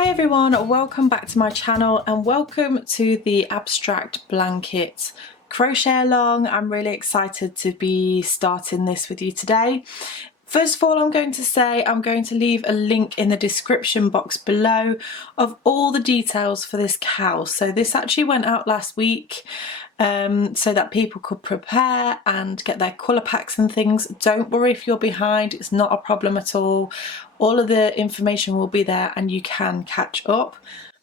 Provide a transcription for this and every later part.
Hi everyone, welcome back to my channel and welcome to the abstract blanket crochet along. I'm really excited to be starting this with you today. First of all, I'm going to say I'm going to leave a link in the description box below of all the details for this cowl. So this actually went out last week so that people could prepare and get their colour packs and things. Don't worry if you're behind, it's not a problem at all. All of the information will be there and you can catch up.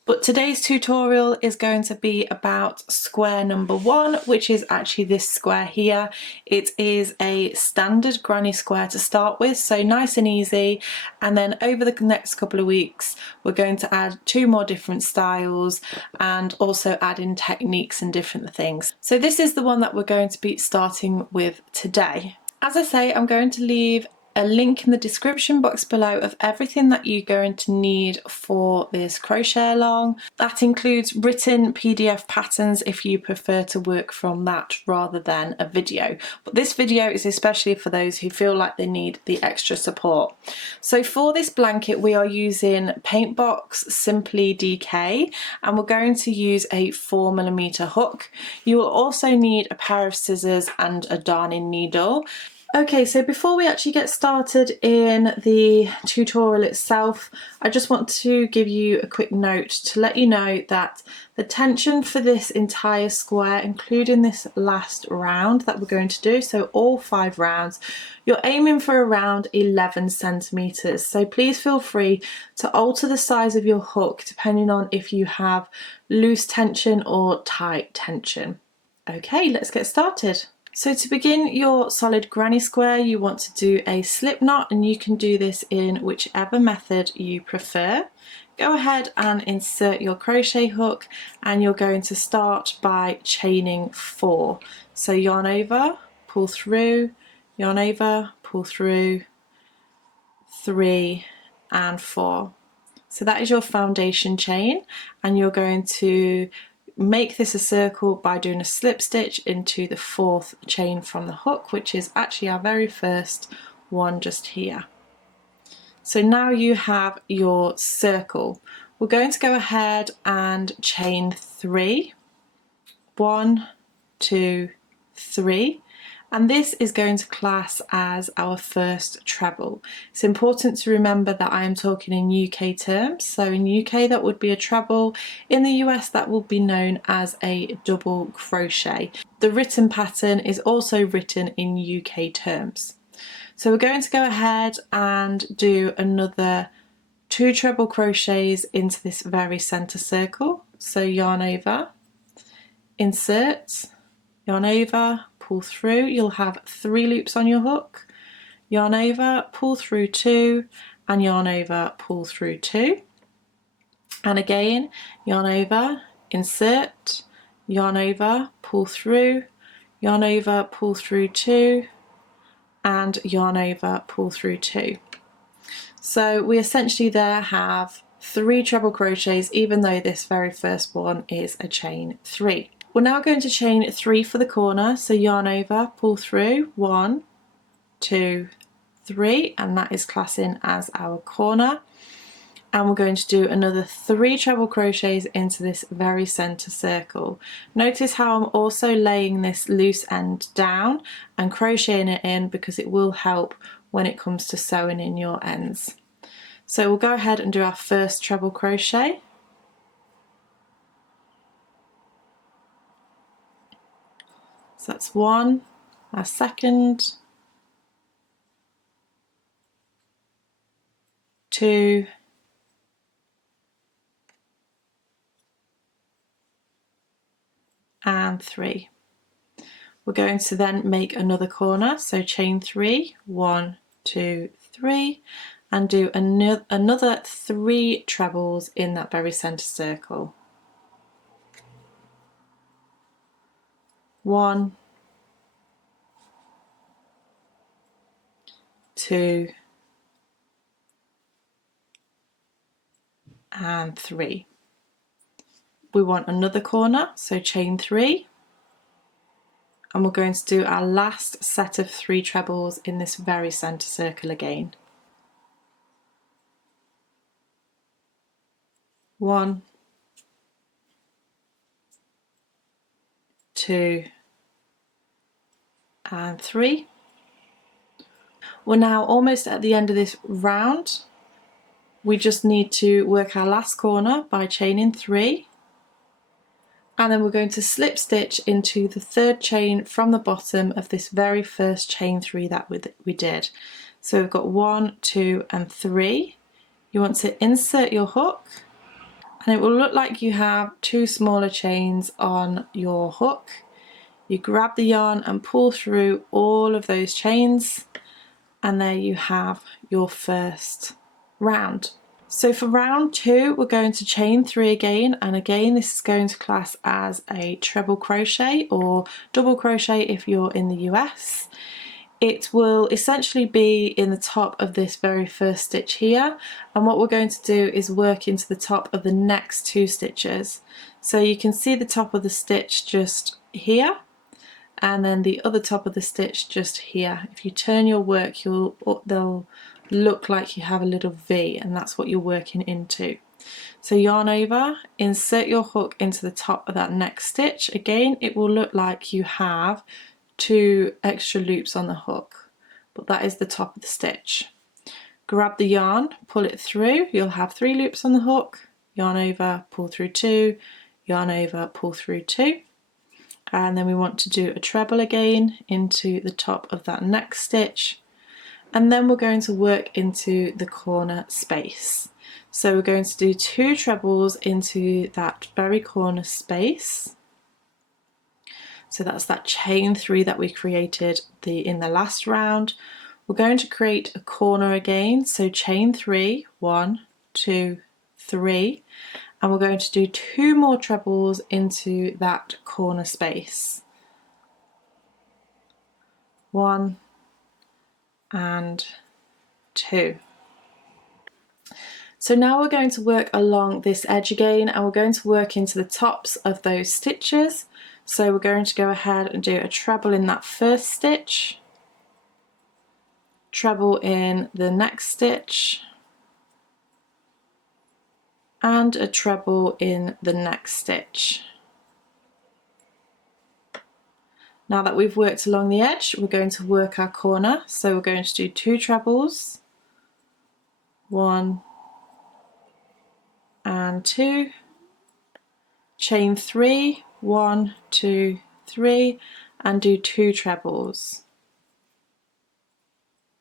But today's tutorial is going to be about square number 1, which is actually this square here. It is a standard granny square to start with, so nice and easy. And then over the next couple of weeks, we're going to add 2 more different styles and also add in techniques and different things. So this is the one that we're going to be starting with today. As I say, I'm going to leave a link in the description box below of everything that you're going to need for this crochet along. That includes written PDF patterns if you prefer to work from that rather than a video. But this video is especially for those who feel like they need the extra support. So for this blanket we are using Paintbox Simply DK and we're going to use a 4mm hook. You will also need a pair of scissors and a darning needle. Okay, so before we actually get started in the tutorial itself, I just want to give you a quick note to let you know that the tension for this entire square, including this last round that we're going to do, so all 5 rounds, you're aiming for around 11 centimeters. So please feel free to alter the size of your hook depending on if you have loose tension or tight tension. Okay, let's get started. So to begin your solid granny square, you want to do a slip knot, and you can do this in whichever method you prefer. Go ahead and insert your crochet hook and you're going to start by chaining 4. So yarn over, pull through, yarn over, pull through, 3 and 4. So that is your foundation chain, and you're going to make this a circle by doing a slip stitch into the 4th chain from the hook, which is actually our very first one just here. So now you have your circle. We're going to go ahead and chain 3. 1, 2, 3. And this is going to class as our first treble. It's important to remember that I am talking in UK terms. So in UK that would be a treble. In the US that will be known as a double crochet. The written pattern is also written in UK terms. So we're going to go ahead and do another 2 treble crochets into this very center circle. So yarn over, insert, yarn over, pull through, you'll have 3 loops on your hook, yarn over, pull through 2, and yarn over, pull through 2, and again yarn over, insert, yarn over, pull through, yarn over, pull through 2, and yarn over, pull through 2. So we essentially there have 3 treble crochets, even though this very first one is a chain 3. We're now going to chain 3 for the corner, so yarn over, pull through, 1, 2, 3, and that is classing as our corner. And we're going to do another 3 treble crochets into this very center circle. Notice how I'm also laying this loose end down and crocheting it in because it will help when it comes to sewing in your ends. So we'll go ahead and do our first treble crochet. So that's 1, our second, 2, and 3. We're going to then make another corner, so chain 3, 1, 2, 3, and do another 3 trebles in that very center circle. 1, 2, and 3. We want another corner, so chain 3, and we're going to do our last set of 3 trebles in this very center circle again. 1, 2 and 3. We're now almost at the end of this round. We just need to work our last corner by chaining 3, and then we're going to slip stitch into the third chain from the bottom of this very first chain 3 that we did. So we've got 1, 2 and 3. You want to insert your hook, and it will look like you have 2 smaller chains on your hook. You grab the yarn and pull through all of those chains, and there you have your first round. So for round 2 we're going to chain 3 again, and again this is going to class as a treble crochet or double crochet if you're in the US. It will essentially be in the top of this very first stitch here, and what we're going to do is work into the top of the next 2 stitches. So you can see the top of the stitch just here, and then the other top of the stitch just here. If you turn your work, they'll look like you have a little V, and that's what you're working into. So yarn over, insert your hook into the top of that next stitch. Again, it will look like you have 2 extra loops on the hook, but that is the top of the stitch. Grab the yarn, pull it through, you'll have 3 loops on the hook, yarn over, pull through 2, yarn over, pull through 2. And then we want to do a treble again into the top of that next stitch, and then we're going to work into the corner space. So we're going to do 2 trebles into that very corner space. So that's that chain 3 that we created in the last round. We're going to create a corner again, so chain 3, 1, 2, 3, and we're going to do 2 more trebles into that corner space. 1 and 2. So now we're going to work along this edge again, and we're going to work into the tops of those stitches. So we're going to go ahead and do a treble in that first stitch, treble in the next stitch, and a treble in the next stitch. Now that we've worked along the edge, we're going to work our corner. So we're going to do 2 trebles, 1 and 2, chain 3, 1, 2, 3, and do 2 trebles,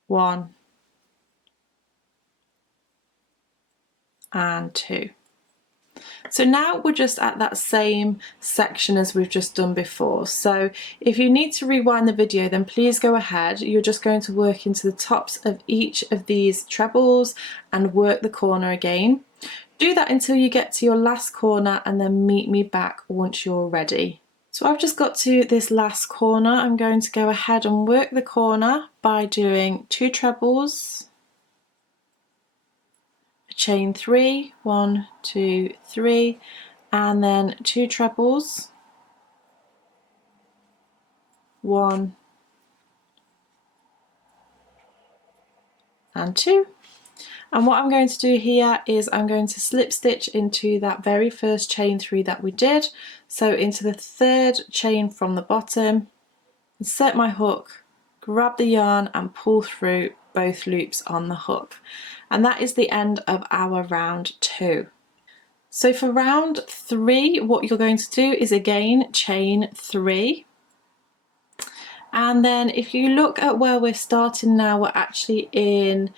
1 and 2. So now we're just at that same section as we've just done before. So if you need to rewind the video, then please go ahead. You're just going to work into the tops of each of these trebles and work the corner again. Do that until you get to your last corner, and then meet me back once you're ready. So I've just got to this last corner. I'm going to go ahead and work the corner by doing 2 trebles, chain 3, 1, 2, 3, and then 2 trebles, 1 and 2. And what I'm going to do here is I'm going to slip stitch into that very first chain 3 that we did, so into the third chain from the bottom, insert my hook, grab the yarn and pull through both loops on the hook. And that is the end of our round 2. So for round 3, what you're going to do is again chain 3. And then if you look at where we're starting now, we're actually in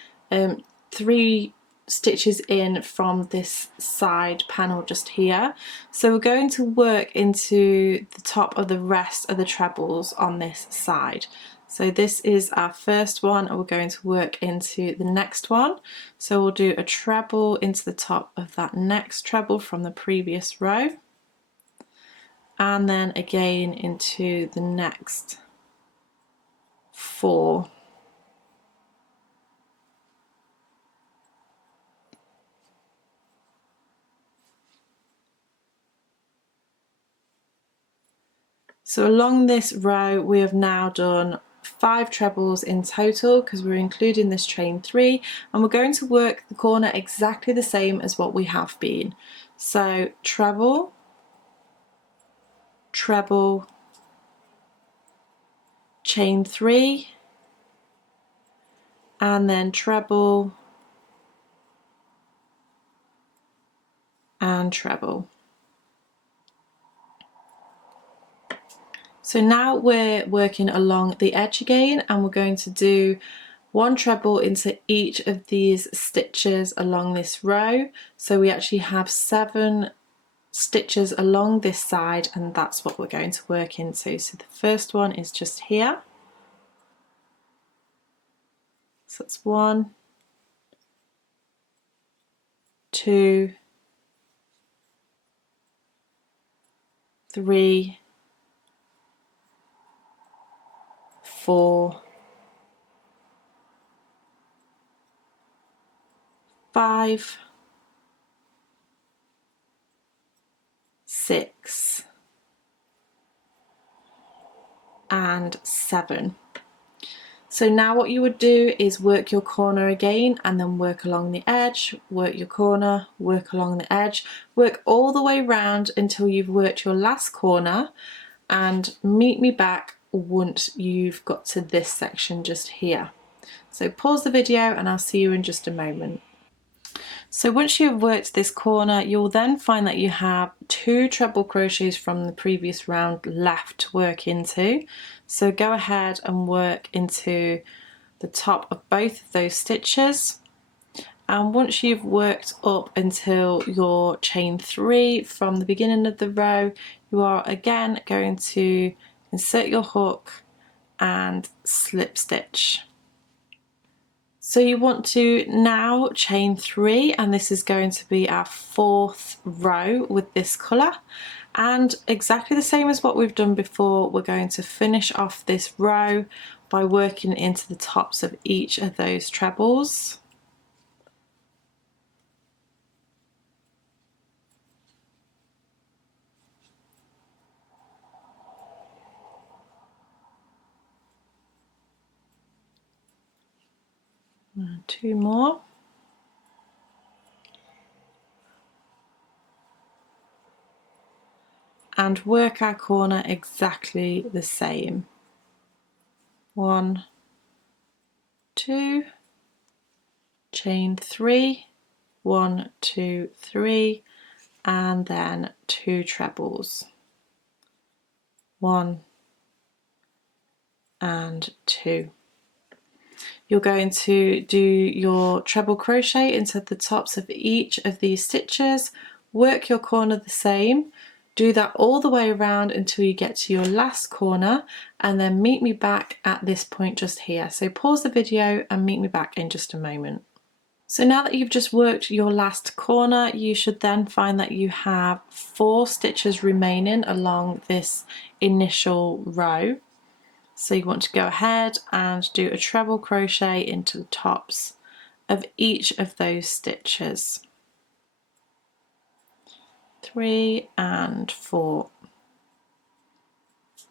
3 stitches in from this side panel just here. So we're going to work into the top of the rest of the trebles on this side. So this is our first one, and we're going to work into the next one. So we'll do a treble into the top of that next treble from the previous row, and then again into the next 4. So along this row we have now done 5 trebles in total, because we're including this chain 3, and we're going to work the corner exactly the same as what we have been. So treble, treble, chain 3, and then treble and treble. So now we're working along the edge again, and we're going to do 1 treble into each of these stitches along this row. So we actually have 7 stitches along this side, and that's what we're going to work into. So the first one is just here. So that's 1, 2, 3, 4, 5, 6, and 7. So now what you would do is work your corner again, and then work along the edge, work your corner, work along the edge, work all the way round until you've worked your last corner, and meet me back once you've got to this section just here. So pause the video and I'll see you in just a moment. So once you have worked this corner, you'll then find that you have 2 treble crochets from the previous round left to work into. So go ahead and work into the top of both of those stitches. And once you've worked up until your chain 3 from the beginning of the row, you are again going to insert your hook and slip stitch. So you want to now chain 3, and this is going to be our 4th row with this colour, and exactly the same as what we've done before, we're going to finish off this row by working into the tops of each of those trebles. And 2 more. And work our corner exactly the same. 1, 2, chain 3, 1, 2, 3, and then 2 trebles. 1 and 2. You're going to do your treble crochet into the tops of each of these stitches, work your corner the same, do that all the way around until you get to your last corner, and then meet me back at this point just here. So pause the video and meet me back in just a moment. So now that you've just worked your last corner, you should then find that you have 4 stitches remaining along this initial row. So you want to go ahead and do a treble crochet into the tops of each of those stitches. 3 and 4.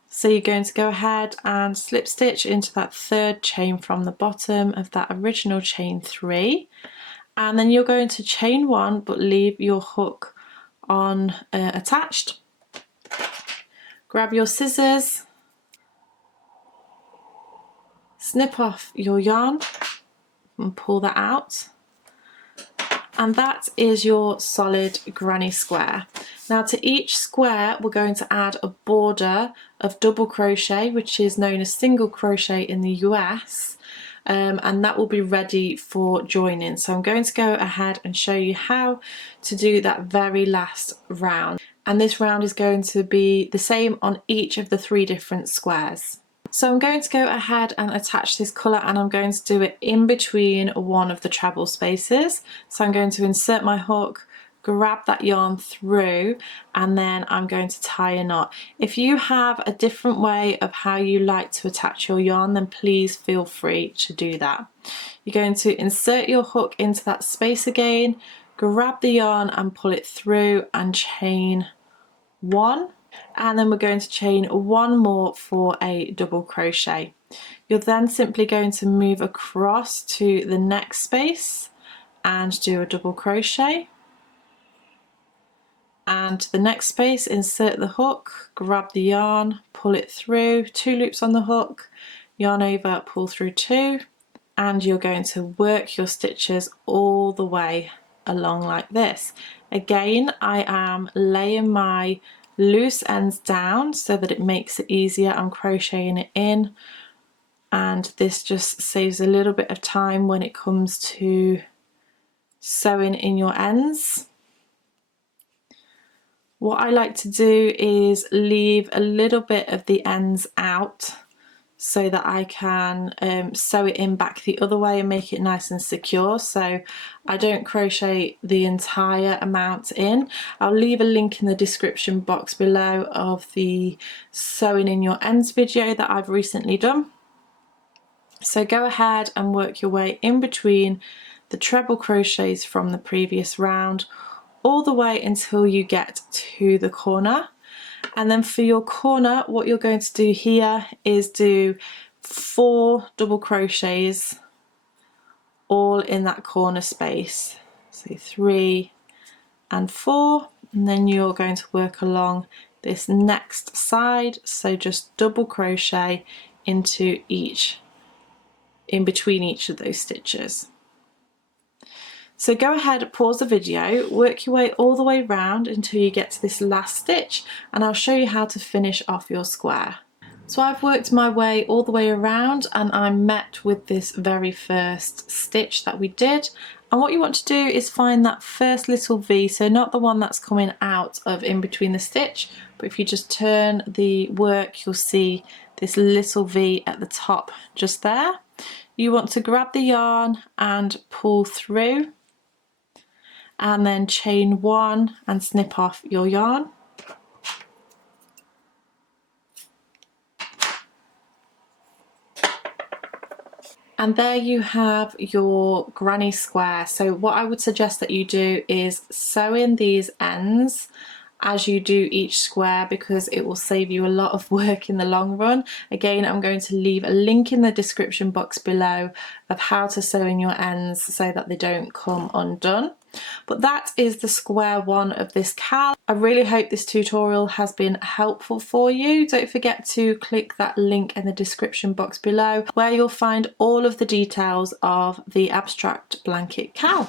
So you're going to go ahead and slip stitch into that 3rd chain from the bottom of that original chain 3, and then you're going to chain 1 but leave your hook on attached. Grab your scissors, snip off your yarn and pull that out, and that is your solid granny square. Now to each square we're going to add a border of double crochet, which is known as single crochet in the US, and that will be ready for joining. So I'm going to go ahead and show you how to do that very last round, and this round is going to be the same on each of the 3 different squares. So I'm going to go ahead and attach this colour, and I'm going to do it in between one of the treble spaces. So I'm going to insert my hook, grab that yarn through, and then I'm going to tie a knot. If you have a different way of how you like to attach your yarn, then please feel free to do that. You're going to insert your hook into that space again, grab the yarn and pull it through and chain 1. And then we're going to chain 1 more for a double crochet. You're then simply going to move across to the next space and do a double crochet, and to the next space, insert the hook, grab the yarn, pull it through, 2 loops on the hook, yarn over, pull through 2, and you're going to work your stitches all the way along like this. Again, I am laying my loose ends down so that it makes it easier. I'm crocheting it in, and this just saves a little bit of time when it comes to sewing in your ends. What I like to do is leave a little bit of the ends out so that I can sew it in back the other way and make it nice and secure, so I don't crochet the entire amount in. I'll leave a link in the description box below of the sewing in your ends video that I've recently done. So go ahead and work your way in between the treble crochets from the previous round all the way until you get to the corner. And then for your corner, what you're going to do here is do 4 double crochets all in that corner space. So 3 and 4, and then you're going to work along this next side, so just double crochet into in between each of those stitches. So go ahead, pause the video, work your way all the way round until you get to this last stitch, and I'll show you how to finish off your square. So I've worked my way all the way around and I'm met with this very first stitch that we did. And what you want to do is find that first little V, so not the one that's coming out of in between the stitch, but if you just turn the work, you'll see this little V at the top just there. You want to grab the yarn and pull through, and then chain 1 and snip off your yarn. And there you have your granny square. So what I would suggest that you do is sew in these ends as you do each square, because it will save you a lot of work in the long run. Again, I'm going to leave a link in the description box below of how to sew in your ends so that they don't come undone. But that is the square one of this cowl. I really hope this tutorial has been helpful for you. Don't forget to click that link in the description box below where you'll find all of the details of the abstract blanket cowl.